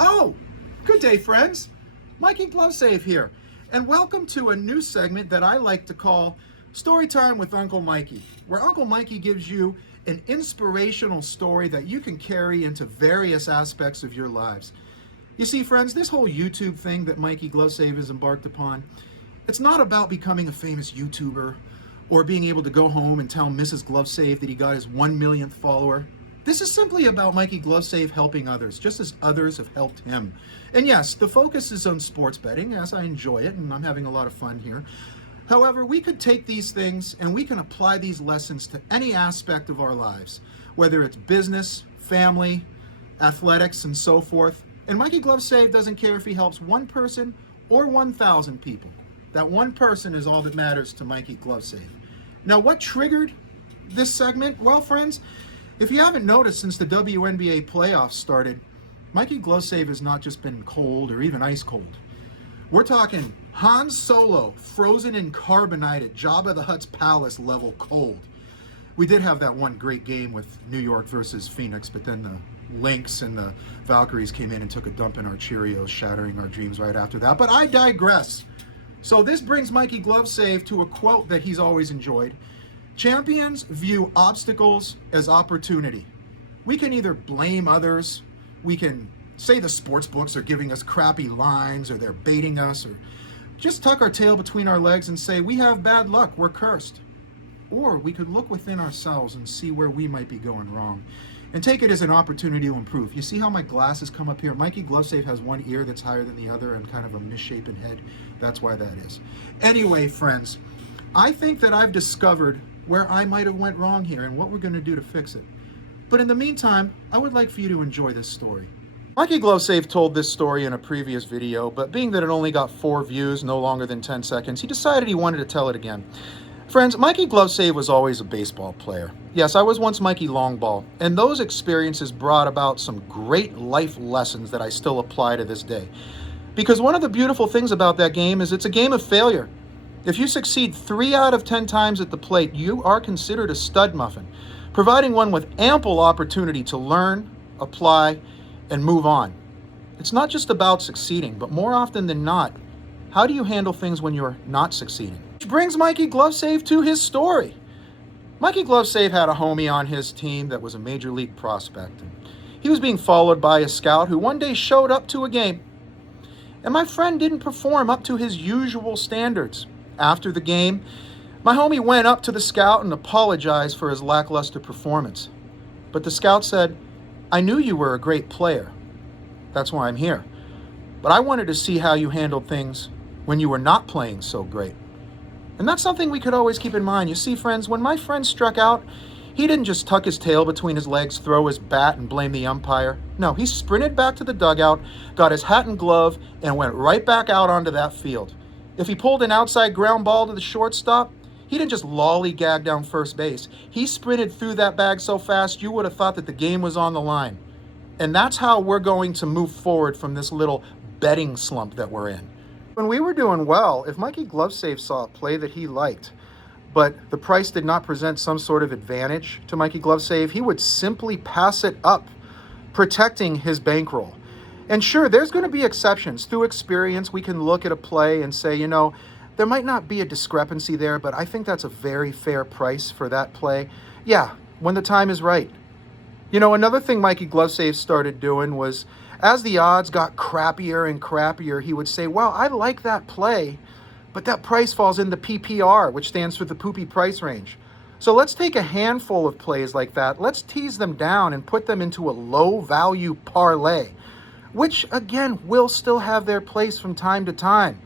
Oh, good day, friends. Mikey GloveSave here, and welcome to a new segment that I like to call Storytime with Uncle Mikey, where Uncle Mikey gives you an inspirational story that you can carry into various aspects of your lives. You see, friends, this whole YouTube thing that Mikey GloveSave has embarked upon, it's not about becoming a famous YouTuber or being able to go home and tell Mrs. GloveSave that he got his 1 millionth follower. This is simply about Mikey GloveSave helping others, just as others have helped him. And yes, the focus is on sports betting, as I enjoy it, and I'm having a lot of fun here. However, we could take these things and we can apply these lessons to any aspect of our lives, whether it's business, family, athletics, and so forth. And Mikey GloveSave doesn't care if he helps one person or 1,000 people. That one person is all that matters to Mikey GloveSave. Now, what triggered this segment? Well, friends, if you haven't noticed, since the WNBA playoffs started, Mikey GloveSave has not just been cold or even ice cold. We're talking Han Solo, frozen in carbonite at Jabba the Hutt's palace level cold. We did have that one great game with New York versus Phoenix, but then the Lynx and the Valkyries came in and took a dump in our Cheerios, shattering our dreams right after that. But I digress. So this brings Mikey GloveSave to a quote that he's always enjoyed. Champions view obstacles as opportunity. We can either blame others, we can say the sports books are giving us crappy lines or they're baiting us, or just tuck our tail between our legs and say we have bad luck, we're cursed. Or we could look within ourselves and see where we might be going wrong and take it as an opportunity to improve. You see how my glasses come up here? Mikey GloveSave has one ear that's higher than the other and kind of a misshapen head. That's why that is. Anyway, friends, I think that I've discovered where I might have went wrong here and what we're going to do to fix it. But in the meantime, I would like for you to enjoy this story. Mikey GloveSave told this story in a previous video, but being that it only got 4 views, no longer than 10 seconds, he decided he wanted to tell it again. Friends, Mikey GloveSave was always a baseball player. Yes, I was once Mikey Longball, and those experiences brought about some great life lessons that I still apply to this day. Because one of the beautiful things about that game is it's a game of failure. If you succeed 3 out of 10 times at the plate, you are considered a stud muffin, providing one with ample opportunity to learn, apply, and move on. It's not just about succeeding, but more often than not, how do you handle things when you're not succeeding? Which brings Mikey GloveSave to his story. Mikey GloveSave had a homie on his team that was a major league prospect. And he was being followed by a scout who one day showed up to a game. And my friend didn't perform up to his usual standards. After the game, my homie went up to the scout and apologized for his lackluster performance. But the scout said, "I knew you were a great player. That's why I'm here. But I wanted to see how you handled things when you were not playing so great." And that's something we could always keep in mind. You see, friends, when my friend struck out, he didn't just tuck his tail between his legs, throw his bat, and blame the umpire. No, he sprinted back to the dugout, got his hat and glove, and went right back out onto that field. If he pulled an outside ground ball to the shortstop, he didn't just lollygag down first base. He sprinted through that bag so fast you would have thought that the game was on the line. And that's how we're going to move forward from this little betting slump that we're in. When we were doing well, if Mikey GloveSave saw a play that he liked, but the price did not present some sort of advantage to Mikey GloveSave, he would simply pass it up, protecting his bankroll. And sure, there's going to be exceptions. Through experience, we can look at a play and say, you know, there might not be a discrepancy there, but I think that's a very fair price for that play. Yeah, when the time is right. You know, another thing Mikey GloveSave started doing was, as the odds got crappier and crappier, he would say, well, I like that play, but that price falls in the PPR, which stands for the poopy price range. So let's take a handful of plays like that, let's tease them down and put them into a low-value parlay, which, again, will still have their place from time to time.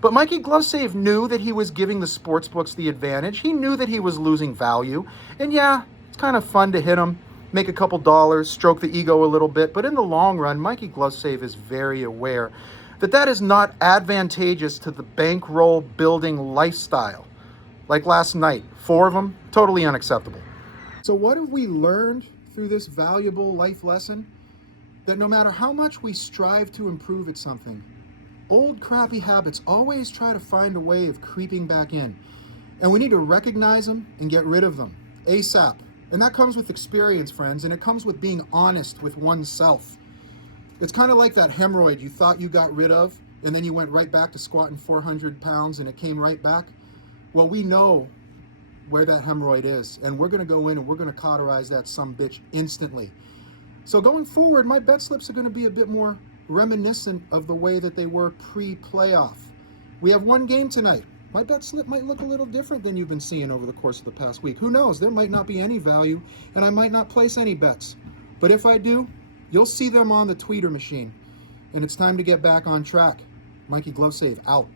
But Mikey GloveSave knew that he was giving the sportsbooks the advantage. He knew that he was losing value. And yeah, it's kind of fun to hit him, make a couple dollars, stroke the ego a little bit. But in the long run, Mikey GloveSave is very aware that that is not advantageous to the bankroll building lifestyle. Like last night, 4 of them, totally unacceptable. So what have we learned through this valuable life lesson? That no matter how much we strive to improve at something, old crappy habits always try to find a way of creeping back in. And we need to recognize them and get rid of them ASAP. And that comes with experience, friends, and it comes with being honest with oneself. It's kind of like that hemorrhoid you thought you got rid of, and then you went right back to squatting 400 pounds and it came right back. Well, we know where that hemorrhoid is, and we're going to go in and we're going to cauterize that sumbitch instantly. So going forward, my bet slips are going to be a bit more reminiscent of the way that they were pre-playoff. We have one game tonight. My bet slip might look a little different than you've been seeing over the course of the past week. Who knows? There might not be any value, and I might not place any bets. But if I do, you'll see them on the tweeter machine. And it's time to get back on track. Mikey GloveSave out.